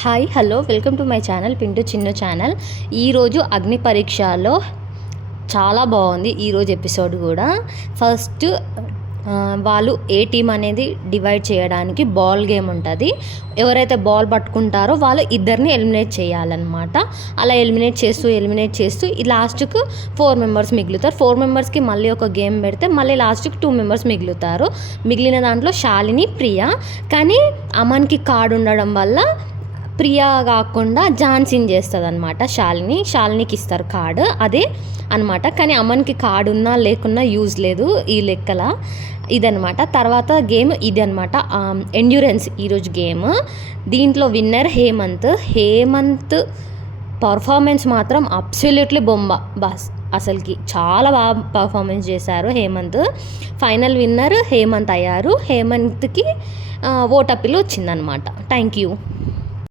Hi hello welcome to my channel Pintu Chinnu channel. ఈరోజు అగ్ని పరీక్షలో చాలా బాగుంది ఈరోజు ఎపిసోడ్ కూడా. ఫస్ట్ వాళ్ళు ఏ టీం అనేది డివైడ్ చేయడానికి బాల్ గేమ్ ఉంటుంది. ఎవరైతే బాల్ పట్టుకుంటారో వాళ్ళు ఇద్దరిని ఎలిమినేట్ చేయాలన్నమాట. అలా ఎలిమినేట్ చేస్తూ ఈ లాస్ట్కు 4 మెంబర్స్ మిగులుతారు. 4 మెంబర్స్కి మళ్ళీ ఒక గేమ్ పెడితే మళ్ళీ లాస్ట్కి 2 మెంబర్స్ మిగులుతారు. మిగిలిన దాంట్లో శాలిని, ప్రియా. కానీ అమన్కి కార్డు ఉండడం వల్ల ప్రియా కాకుండా ఝాన్సీని చేస్తుంది అనమాట. శాలినికి ఇస్తారు కార్డు, అదే అనమాట. కానీ అమన్కి కార్డు ఉన్నా లేకున్నా యూజ్ లేదు ఈ లెక్కల. ఇదనమాట. తర్వాత గేమ్ ఇది అనమాట, ఎండ్యూరెన్స్ ఈరోజు గేమ్. దీంట్లో విన్నర్ హేమంత్ పర్ఫార్మెన్స్ మాత్రం అబ్సల్యూట్లీ బొంబ బాస్. అసలుకి చాలా బాగా పర్ఫార్మెన్స్ చేశారు హేమంత్. ఫైనల్ విన్నర్ హేమంత్ అయ్యారు. హేమంత్కి ఓటపిల్ వచ్చిందనమాట. Thank you.